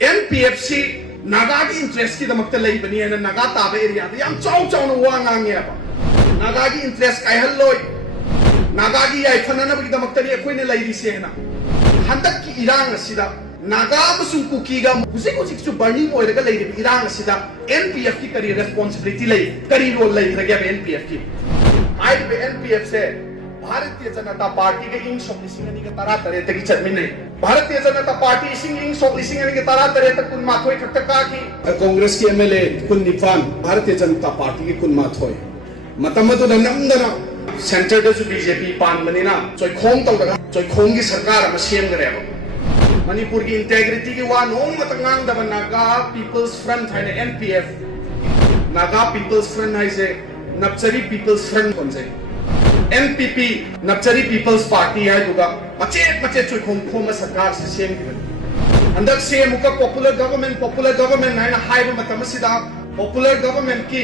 NPFC Naga की interest की दमकते लई बनी है नागा ताबे एरिया दे याम चाउ चाउ न वा ngang ya ba नागा की इंटरेस्ट काय हल्लोय नागा की याई फनना बगी दमकते री कोई ने लई री से ना हंदक की इरांग असिदा नागा मसु कुकी गा हुसे को सिक्सु बर्नी मोय रगा लई री इरांग असिदा NPF की करी रिस्पांसिबिलिटी लई करी रोल लई रगा NPF की आई बे NPF से भारतीय जनता पार्टी के इंग सोलिसिंग के तरा तरे तक चटमिने भारतीय जनता पार्टी इंग सोलिसिंग के तरा तरे तक कुन माथोय खटका की कांग्रेस के एमएलए कुन निफान भारतीय जनता पार्टी के कुन माथोय मतमदु नमदना सेंटर दसु बीजेपी पान बनिना चोइखोंग तौरगा चोइखोंग की सरकार अमा सेम गरेबो मणिपुर की इंटेग्रिटी की वा नोंग मतंगांग दब नागा पीपल्स फ्रंट है NPF नागा पीपल्स फ्रंट है से नपचरी पीपल्स फ्रंट कोनसे NPP नपचरी पीपल्स पार्टी है दुगा मचे चुखों खोम सरकार से सेम की अंदर से मुका पॉपुलर गवर्नमेंट है ना हाइब मतम सिदा पॉपुलर गवर्नमेंट की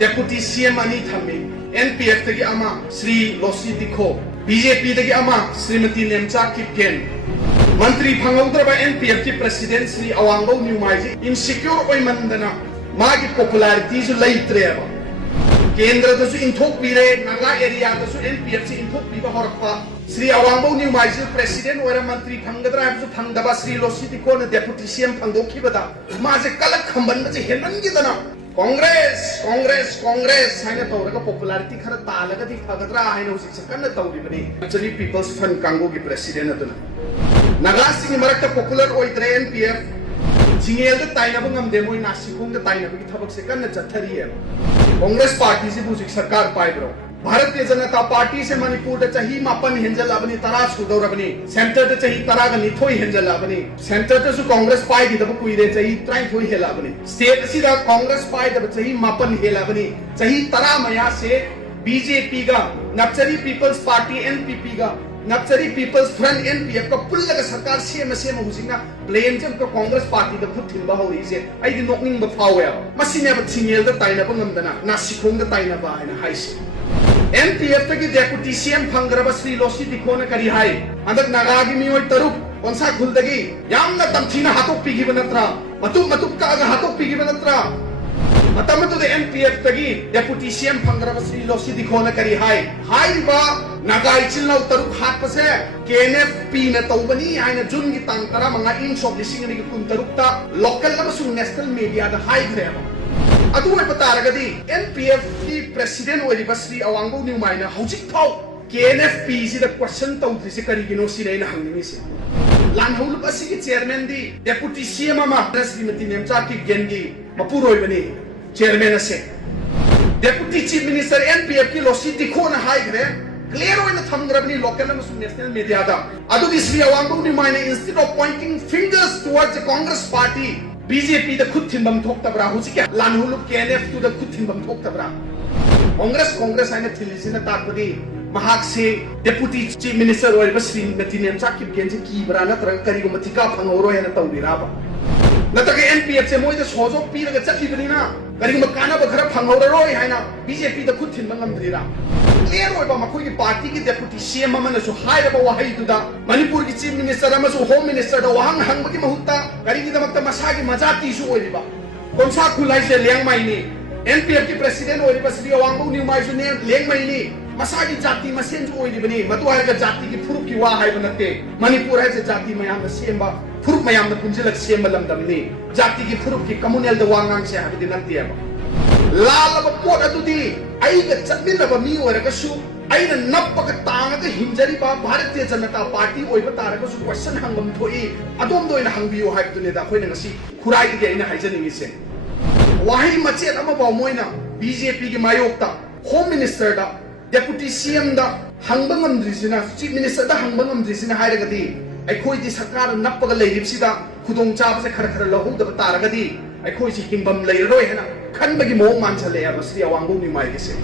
डेप्यूटी CM अनि थम्मी NPF तकी अमा श्री लोसी दिखो BJP तकी अमा श्रीमती नेमचा किपकेन मंत्री फंगौद्रबा NPF की प्रेसिडेंट श्री अवांगो न्यूमाइजी इनसिक्योर ओय मंदना मागी पॉपुलैरिटी जो लैत्रेबा केंद्र दसु इंथोक पीरे नागा एरिया दसु NPF से इंथोक पीबा होरपा श्री अवांगो न्यूमाइजी प्रेसिडेंट ओर मंत्री फंगद्रा है फंगदबा श्री लोसी दिखो ने डेप्यूटी CM फंगदोखिबदा माजे कलक खंबन जे हेननगिदना कांग्रेस हाइना तौरगा पॉपुलैरिटी खरा तालगदी फगद्रा हाइना हुसिक सकन तौरिबनी एक्चुअली पीपल्स फ्रंट कांगो की प्रेसिडेंट अदुना नागा सिंग मरक्ता पॉपुलर ओइद्रे NPF जिंगेल द ताइनाबो ngam मोय नासिकोंग द ताइनाबो की थबक से कन्न चथरी है कांग्रेस पार्टी से बुजिक सरकार पाइब्रो भारतीय जनता पार्टी से मणिपुर द चाही मापन हेंजल लाबनी तरा सुदौरबनी सेंटर द चाही तरा ग निथोय हेंजल लाबनी सेंटर द सु कांग्रेस पाई दी दब कुइरे चाही ट्राइथोय हेलाबनी स्टेट सिदा कांग्रेस पाई दब चाही मापन हेलाबनी चाही तरा मया से BJP गा नपचरी पीपल्स पार्टी NPP गा नपचरी पीपल्स फ्रंट NPF का पुल्लग सरकार सेम हुसिंगा प्लेन जब को कांग्रेस पार्टी द फुट थिनबा होरी से आइदि नोकनिंग ब फावे मसिने ब सिंगेल द ताइना ब ngमदना नासिकोंग द ताइना बा हाइना हाइसे NPF की डेप्यूटी CM फंगरब श्री लोसी दिखो ने करी हाय अंदर नागागी मियोय तरुक वंसा खुलदगी यामना तमथीना हातोक पीगिब नत्रा मतुक का हातोक पीगिब नत्रा मतमतु द NPF तगी डेप्यूटी CM फंगरब श्री लोसी दिखो ने करी हाय बा नागाई चिलनाउ तरुक हात पसे KNFP न तौबनी हाइना जुन की तांग तरा मंगा इन शॉप लिसिंग नि कुन तरुकता लोकल लबसु नेशनल मीडिया द हाई ग्रेब अदुवे पतारगदी NPF की प्रेसिडेंट ओरिबा श्री अवांगो न्यूमाइना हौजिक फाउ KNFP से द क्वेश्चन तौद्रि से करिगिनो सिरेना हंगनि से लानहौल बसी की चेयरमैन दी डेप्यूटी CM अमा श्रीमती नेमचा की गेंगी मपुरोय बनी चेयरमैन से डेप्यूटी चीफ मिनिस्टर NPF की लोसी दिखो ना हाई ग्रे क्लियर होइना थमग्रबनी लोकल अमसु नेशनल मीडिया दा अदुदि श्री अवांगो न्यूमाइना instead of pointing fingers towards the Congress party BJP द खुद थिनबम थोक्तब्रा हुजिक लानहुलु KNF द खुद थिनबम थोक्तब्रा कांग्रेस आइना थिलिसिना ताकबदी महाक से डेप्यूटी चीफ मिनिस्टर ओइबा श्रीमती नेमचा किपकेन से कीबरा नत्र करिगो मथिका फंगौरो हेना तौरिराबा नतके NPF से मोइद सोजो पीरगा चखिबनिना करिगो काना बखरा फंगौरोय हाइना BJP द खुद थिनबम ngमद्रिरा क्लियर ओइबा मखोई की पार्टी की डेप्यूटी CM अमनसु हाइरबा वहाइदुदा मणिपुर की चीफ मिनिस्टर अमसु होम मिनिस्टर द वहांग हंगबगी महुत्ता करिगि दमक्ता मसागी मजाती सु ओइबा कोनसा खुलाई से लेंगमाइनी NPF की प्रेसिडेंट ओइबा श्री अवांगो न्यूमाइजु ने लेंगमाइनी मसागी जाति मसेन जो ओइबनी मतुआरगा जाति की फुरुक की वा हाइब नते मणिपुर है से जाति मयाम सेमबा फुरुक मयाम न पुंजिलक सेमबा लमदमनी जाति की फुरुक की कम्युनल द वांगांग से हाबदि नते लालब पोट अदुदी आइगा चमिनब मी ओरगसु आइना नपक तांगद हिंजरिबा भारतीय जनता पार्टी ओइबा तारगसु क्वेश्चन हंगम थोई अदोम दोइना हंगबियो हाइबदुने दा खोइना ngasi खुराई दि आइना हाइजनिंग से वाहि मचेत अमा बाव मोइना BJP की मायोक्ता होम मिनिस्टर दा डेप्यूटी CM दा हंगबा ngमद्रिसिना चीफ मिनिस्टर दा हंगबा ngमद्रिसिना हाइरगदी अखोई दि सरकार नपक लेरिबसिदा खुदोंग चाबसे खर लहुदब तारगदी अखोई सि हिंगबम लेररोय हेना खनबगी मोंग मानसले श्री अवांगो न्यूमाइगे से